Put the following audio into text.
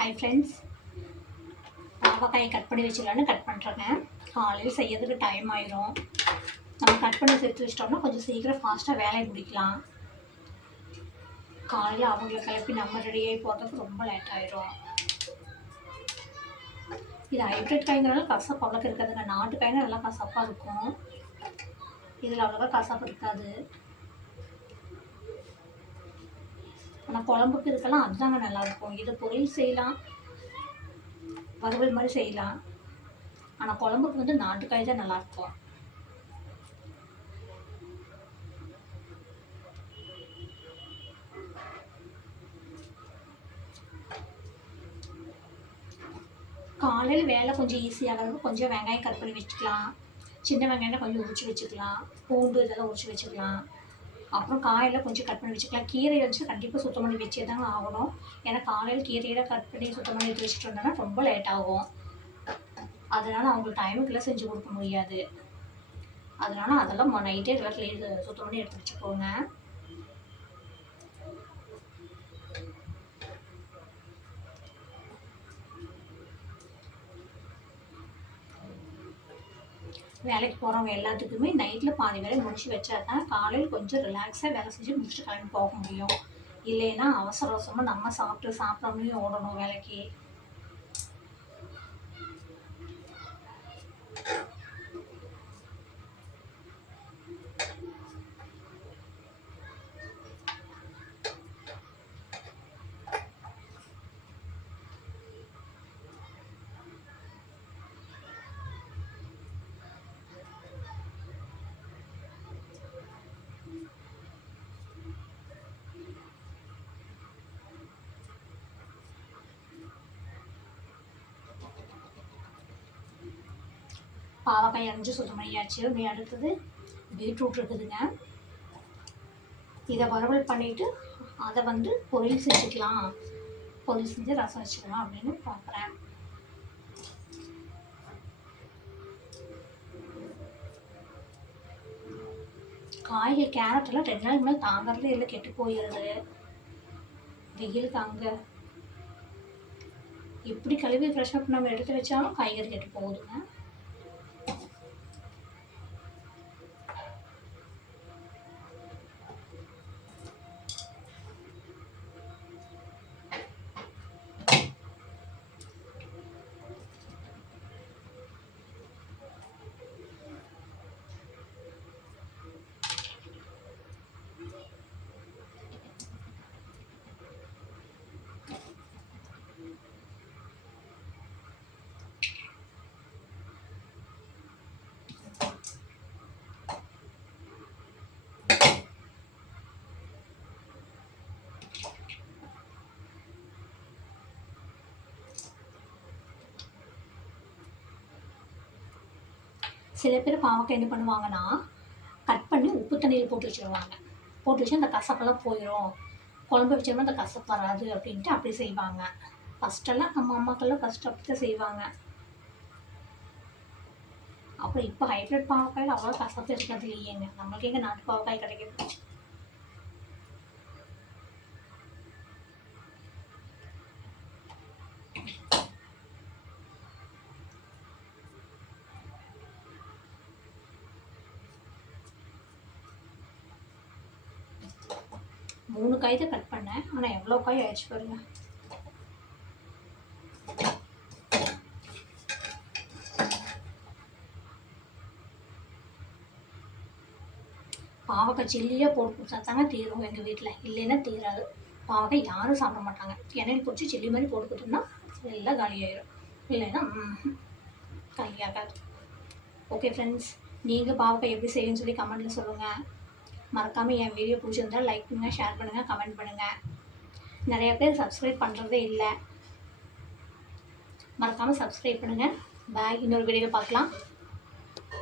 Hi friends, பாவக்காயை cut பண்ணி வச்சிடலான்னு cut பண்ணுறேங்க. காலையில் செய்யறதுக்கு டைம் ஆயிரும். நம்ம கட் பண்ணி சேர்த்து வச்சிட்டோம்னா கொஞ்சம் சீக்கிரம் ஃபாஸ்ட்டாக வேலையை முடிக்கலாம். காலையில் அவங்கள கிளப்பி நம்ம ரெடியாகி போகிறதுக்கு ரொம்ப லேட் ஆயிரும். இது ஹைப்ரிட் காய்ங்கிறனால கசப்பு அவ்வளோக்கு இருக்காதுங்க. நாட்டு காய்னா நல்லா கசப்பாக இருக்கும். இதில் அவ்வளோவா கசப்பு இருக்காது. ஆனால் குழம்புக்கு இதுக்கெல்லாம் அதுதாங்க நல்லாயிருக்கும். இது பொரியல் செய்யலாம், வறுவல் மாதிரி செய்யலாம். ஆனால் குழம்புக்கு வந்து நாட்டுக்காய் தான் நல்லாயிருக்கும். காலையில் வேலை கொஞ்சம் ஈஸியாகிறதுக்கு கொஞ்சம் வெங்காயம் கட் பண்ணி வச்சுக்கலாம். சின்ன வெங்காயம் கொஞ்சம் உரிச்சு வச்சுக்கலாம். பூண்டு இதெல்லாம் உரிச்சு வச்சுக்கலாம். அப்புறம் காயெல்லாம் கொஞ்சம் கட் பண்ணி வச்சுக்கலாம். கீரை வச்சு கண்டிப்பாக சுத்தம் பண்ணி வச்சே தாங்க ஆகணும். ஏன்னா காலையில் கீரையெல்லாம் கட் பண்ணி சுத்தம் பண்ணி எடுத்து வச்சுட்டு வந்தோன்னா ரொம்ப லேட் ஆகும். அதனால் அவங்களுக்கு டைமுக்குள்ளே செஞ்சு கொடுக்க முடியாது. அதனால் அதெல்லாம் நைட்டே இதெல்லாம் சுத்தம் பண்ணி எடுத்து வச்சுக்கோங்க. வேலைக்கு போகிறவங்க எல்லாத்துக்குமே நைட்டில் பாதி வேலை முடிச்சு வச்சா தான் காலையில் கொஞ்சம் ரிலாக்ஸாக வேலை செஞ்சு முடிச்சுட்டு கிளம்பி போக முடியும். இல்லைன்னா அவசர அவசரமாக நம்ம சாப்பிடாமலேயும் ஓடணும் வேலைக்கு. பாவக்காய் அரைஞ்சி சுத்தம் பண்ணியாச்சு. அடுத்தது பீட்ரூட் இருக்குதுங்க. இதை வறுவல் பண்ணிவிட்டு அதை வந்து பொரியல் செஞ்சுக்கலாம், பொரியல் செஞ்சு ரசம் வச்சுக்கலாம் அப்படின்னு பார்க்குறேன். காய்கறி கேரட்டெல்லாம் 2 நாளைக்கு மேலே தாங்கிறதே இல்லை, கெட்டு போயிடுது வெயில் தாங்க. எப்படி கழுவி ஃப்ரெஷ்ஷாக நம்ம எடுத்து வச்சாலும் காய்கறி கெட்டு போகுதுங்க. சில பேர் பாவக்காய் என்ன பண்ணுவாங்கன்னா, கட் பண்ணி உப்பு தண்ணியில் போட்டு வச்சுருவாங்க. போட்டு வச்சு அந்த கசப்பெல்லாம் போயிடும், குழம்பு வச்சோம்னா அந்த கசப்பு வராது அப்படின்ட்டு அப்படி செய்வாங்க. ஃபஸ்ட்டெல்லாம் நம்ம அம்மாக்கெல்லாம் ஃபஸ்ட்டு அப்படி தான் செய்வாங்க. அப்புறம் இப்போ ஹைப்ரிட் பாவக்காயில் அவ்வளோ கசப்பு இருக்கிறது இல்லையேங்க. நம்மளுக்கு எங்கே நாட்டு பாவக்காய் கிடைக்கிது? 3 காய் தான் கட் பண்ணேன். ஆனால் எவ்வளோ காய் ஆயிடுச்சு பாருங்க. பாவக்காய் சில்லியாக போட்டு கொடுத்தா தாங்க தீரும் எங்கள் வீட்டில், இல்லைன்னா தீராது. பாவக்காய் யாரும் சாப்பிட மாட்டாங்க. எண்ணெயில் பிடிச்சி சில்லி மாதிரி போட்டு கொடுத்தோம்னா எல்லாம் காலியாயிடும், இல்லைன்னா காலியாகாது. ஓகே ஃப்ரெண்ட்ஸ், நீங்கள் பாவக்காய் எப்படி செய்யுன்னு சொல்லி கமெண்ட்டில் சொல்லுங்கள். மறக்காமல் என் வீடியோ பிடிச்சிருந்தால் லைக் பண்ணுங்கள், ஷேர் பண்ணுங்கள், கமெண்ட் பண்ணுங்கள். நிறைய பேர் சப்ஸ்கிரைப் பண்ணுறதே இல்லை. மறக்காமல் சப்ஸ்கிரைப் பண்ணுங்கள். பாய். இன்னொரு வீடியோவில் பார்க்கலாம்.